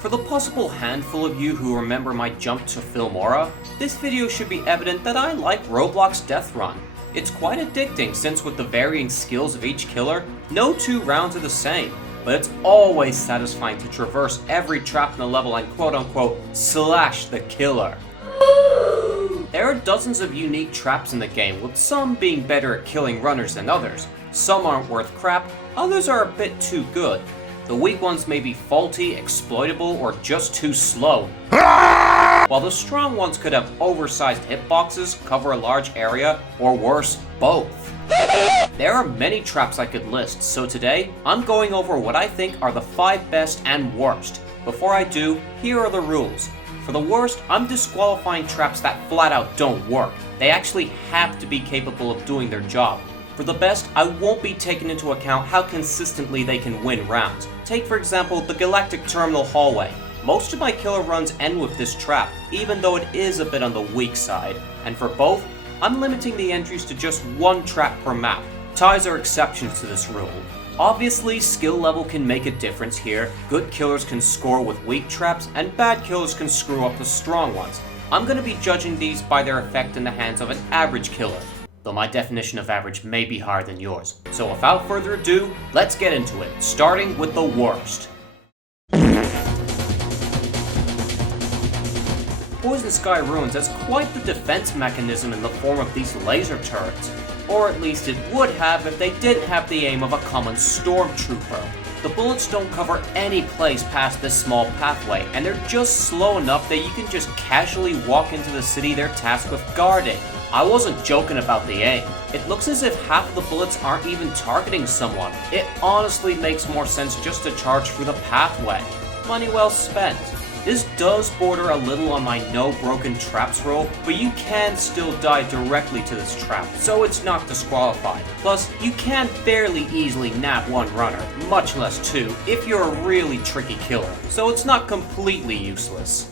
For the possible handful of you who remember my jump to Filmora, this video should be evident that I like Roblox Deathrun. It's quite addicting since with the varying skills of each killer, no 2 rounds are the same, but it's always satisfying to traverse every trap in the level and quote-unquote slash the killer. There are dozens of unique traps in the game, with some being better at killing runners than others. Some aren't worth crap, others are a bit too good. The weak ones may be faulty, exploitable, or just too slow, while the strong ones could have oversized hitboxes, cover a large area, or worse, both. There are many traps I could list, so today, I'm going over what I think are the 5 best and worst. Before I do, here are the rules. For the worst, I'm disqualifying traps that flat out don't work. They actually have to be capable of doing their job. For the best, I won't be taking into account how consistently they can win rounds. Take for example, the Galactic Terminal hallway. Most of my killer runs end with this trap, even though it is a bit on the weak side. And for both, I'm limiting the entries to just 1 trap per map. Ties are exceptions to this rule. Obviously, skill level can make a difference here. Good killers can score with weak traps, and bad killers can screw up the strong ones. I'm going to be judging these by their effect in the hands of an average killer, though my definition of average may be higher than yours. So without further ado, let's get into it, starting with the worst. Poison Sky Ruins has quite the defense mechanism in the form of these laser turrets. Or at least it would have if they didn't have the aim of a common stormtrooper. The bullets don't cover any place past this small pathway, and they're just slow enough that you can just casually walk into the city they're tasked with guarding. I wasn't joking about the aim. It looks as if half of the bullets aren't even targeting someone. It honestly makes more sense just to charge through the pathway. Money well spent. This does border a little on my no broken traps rule, but you can still die directly to this trap, so it's not disqualified. Plus, you can fairly easily nab 1 runner, much less 2, if you're a really tricky killer, so it's not completely useless.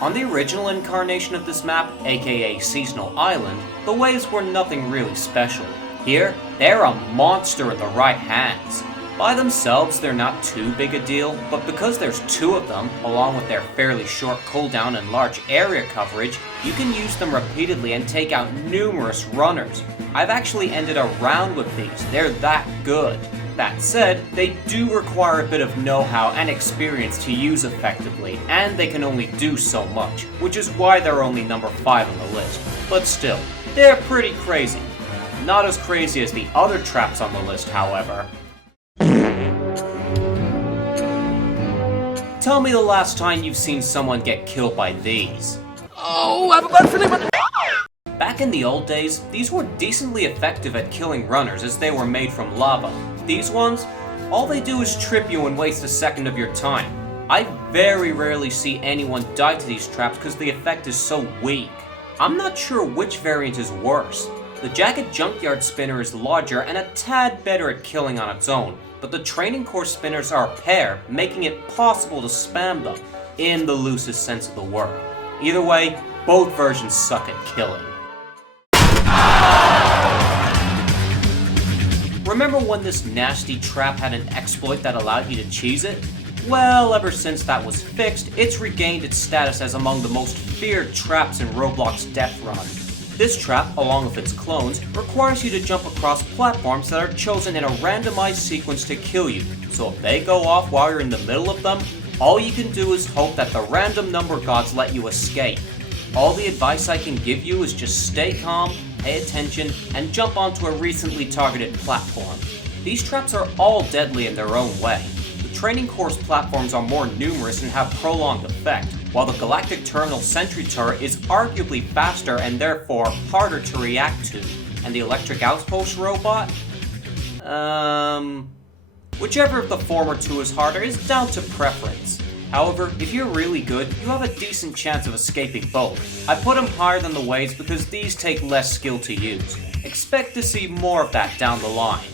On the original incarnation of this map, aka Seasonal Island, the waves were nothing really special. Here, they're a monster in the right hands. By themselves, they're not too big a deal, but because there's 2 of them, along with their fairly short cooldown and large area coverage, you can use them repeatedly and take out numerous runners. I've actually ended a round with these, they're that good. That said, they do require a bit of know-how and experience to use effectively, and they can only do so much, which is why they're only number 5 on the list. But still, they're pretty crazy. Not as crazy as the other traps on the list, however. Tell me the last time you've seen someone get killed by these. Oh, I have a bad feeling. Back in the old days, these were decently effective at killing runners as they were made from lava. These ones, all they do is trip you and waste a second of your time. I very rarely see anyone die to these traps because the effect is so weak. I'm not sure which variant is worse. The Jagged Junkyard Spinner is larger and a tad better at killing on its own, but the Training Course Spinners are a pair, making it possible to spam them, in the loosest sense of the word. Either way, both versions suck at killing. Remember when this nasty trap had an exploit that allowed you to cheese it? Well, ever since that was fixed, it's regained its status as among the most feared traps in Roblox Deathrun. This trap, along with its clones, requires you to jump across platforms that are chosen in a randomized sequence to kill you, so if they go off while you're in the middle of them, all you can do is hope that the random number gods let you escape. All the advice I can give you is just stay calm, pay attention, and jump onto a recently targeted platform. These traps are all deadly in their own way. The Training Course platforms are more numerous and have prolonged effect, while the Galactic Terminal Sentry Turret is arguably faster and therefore harder to react to. And the Electric Outpost robot? Whichever of the former 2 is harder is down to preference. However, if you're really good, you have a decent chance of escaping both. I put them higher than the waves because these take less skill to use. Expect to see more of that down the line.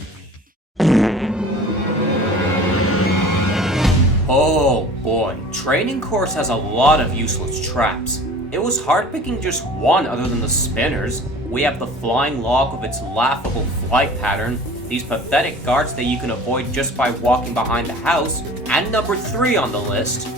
Oh boy, Training Course has a lot of useless traps. It was hard picking just one other than the spinners. We have the flying log with its laughable flight pattern, these pathetic guards that you can avoid just by walking behind the house, and number 3 on the list.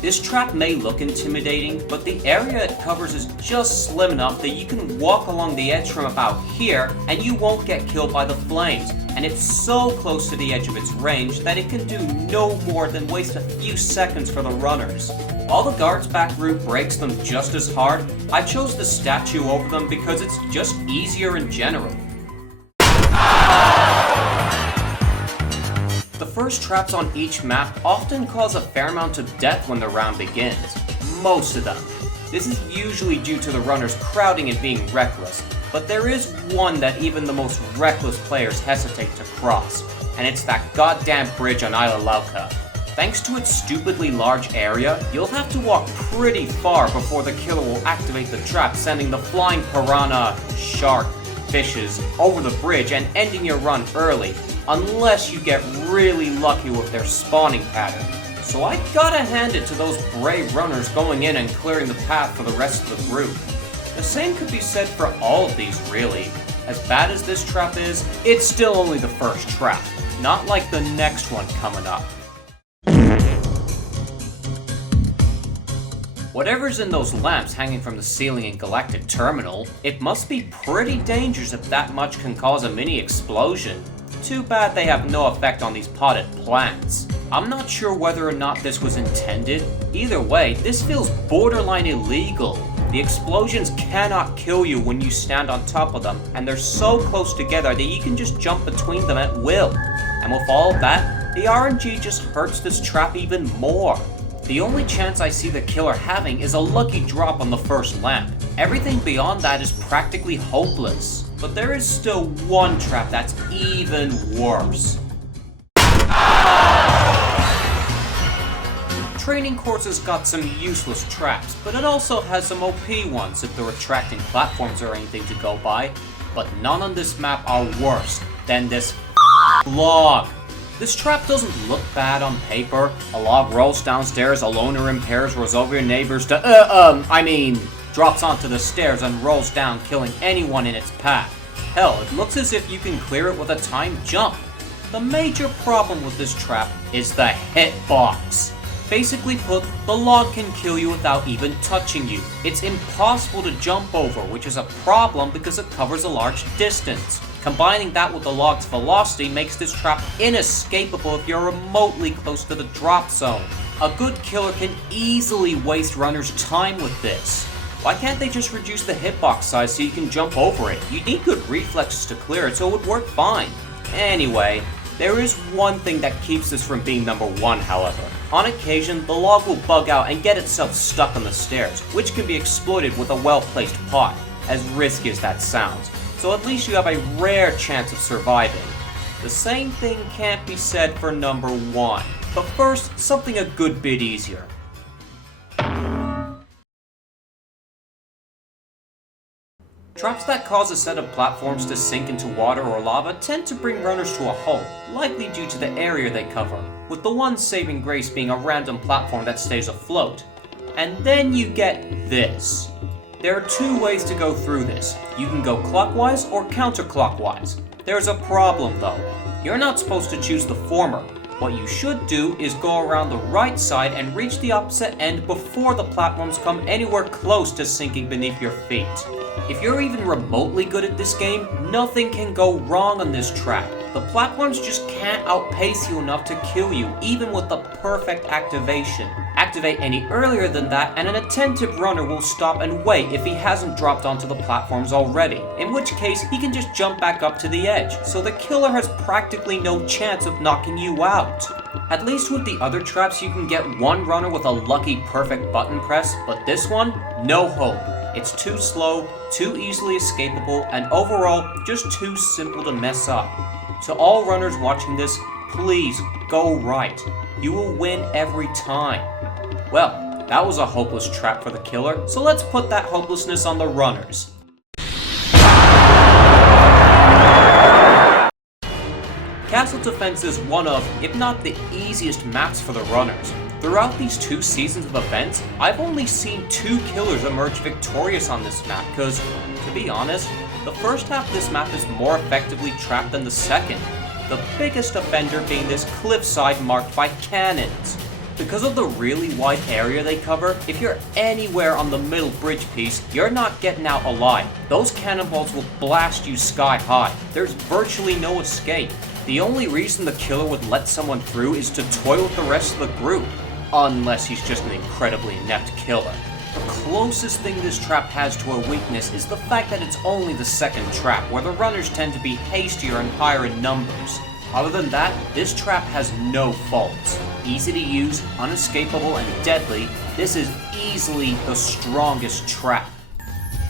This trap may look intimidating, but the area it covers is just slim enough that you can walk along the edge from about here and you won't get killed by the flames, and it's so close to the edge of its range that it can do no more than waste a few seconds for the runners. While the guard's back route breaks them just as hard, I chose the statue over them because it's just easier in general. The first traps on each map often cause a fair amount of death when the round begins. Most of them. This is usually due to the runners crowding and being reckless, but there is one that even the most reckless players hesitate to cross, and it's that goddamn bridge on Isla Lauca. Thanks to its stupidly large area, you'll have to walk pretty far before the killer will activate the trap, sending the flying piranha, shark, fishes over the bridge and ending your run early, unless you get really lucky with their spawning pattern. So I gotta hand it to those brave runners going in and clearing the path for the rest of the group. The same could be said for all of these, really. As bad as this trap is, it's still only the first trap, not like the next one coming up. Whatever's in those lamps hanging from the ceiling in Galactic Terminal, it must be pretty dangerous if that much can cause a mini explosion. Too bad they have no effect on these potted plants. I'm not sure whether or not this was intended. Either way, this feels borderline illegal. The explosions cannot kill you when you stand on top of them, and they're so close together that you can just jump between them at will. And with all of that, the RNG just hurts this trap even more. The only chance I see the killer having is a lucky drop on the first lamp. Everything beyond that is practically hopeless. But there is still one trap that's even worse. Training courses got some useless traps, but it also has some OP ones if they're attracting platforms or anything to go by. But none on this map are worse than this log. This trap doesn't look bad on paper. A log rolls downstairs, a loner in pairs rolls over your neighbors drops onto the stairs and rolls down, killing anyone in its path. Hell, it looks as if you can clear it with a timed jump. The major problem with this trap is the hitbox. Basically put, the log can kill you without even touching you. It's impossible to jump over, which is a problem because it covers a large distance. Combining that with the log's velocity makes this trap inescapable if you're remotely close to the drop zone. A good killer can easily waste runners' time with this. Why can't they just reduce the hitbox size so you can jump over it? You need good reflexes to clear it, so it would work fine. Anyway, there is one thing that keeps this from being number 1, however. On occasion, the log will bug out and get itself stuck on the stairs, which can be exploited with a well-placed pot, as risky as that sounds. So at least you have a rare chance of surviving. The same thing can't be said for number 1. But first, something a good bit easier. Traps that cause a set of platforms to sink into water or lava tend to bring runners to a halt, likely due to the area they cover, with the one saving grace being a random platform that stays afloat. And then you get this. There are 2 ways to go through this. You can go clockwise or counterclockwise. There's a problem though. You're not supposed to choose the former. What you should do is go around the right side and reach the opposite end before the platforms come anywhere close to sinking beneath your feet. If you're even remotely good at this game, nothing can go wrong on this trap. The platforms just can't outpace you enough to kill you, even with the perfect activation. Activate any earlier than that, and an attentive runner will stop and wait if he hasn't dropped onto the platforms already, in which case he can just jump back up to the edge, so the killer has practically no chance of knocking you out. At least with the other traps you can get one runner with a lucky perfect button press, but this one, no hope. It's too slow, too easily escapable, and overall, just too simple to mess up. To all runners watching this, please go right. You will win every time. Well, that was a hopeless trap for the killer, so let's put that hopelessness on the runners. Castle Defense is one of, if not the easiest maps for the runners. Throughout these 2 seasons of events, I've only seen 2 killers emerge victorious on this map, cause, to be honest, the first half of this map is more effectively trapped than the second, the biggest offender being this cliffside marked by cannons. Because of the really wide area they cover, if you're anywhere on the middle bridge piece, you're not getting out alive. Those cannonballs will blast you sky high. There's virtually no escape. The only reason the killer would let someone through is to toy with the rest of the group, unless he's just an incredibly inept killer. The closest thing this trap has to a weakness is the fact that it's only the second trap, where the runners tend to be hastier and higher in numbers. Other than that, this trap has no faults. Easy to use, unescapable, and deadly, this is easily the strongest trap.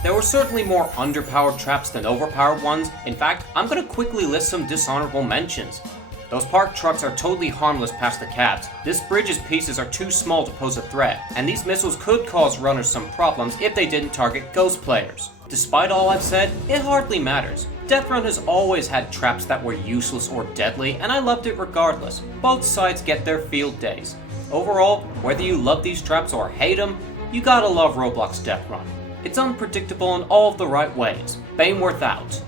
There were certainly more underpowered traps than overpowered ones. In fact, I'm going to quickly list some dishonorable mentions. Those parked trucks are totally harmless past the cabs. This bridge's pieces are too small to pose a threat, and these missiles could cause runners some problems if they didn't target ghost players. Despite all I've said, it hardly matters. Deathrun has always had traps that were useless or deadly, and I loved it regardless. Both sides get their field days. Overall, whether you love these traps or hate them, you gotta love Roblox Deathrun. It's unpredictable in all of the right ways. Baneworth out.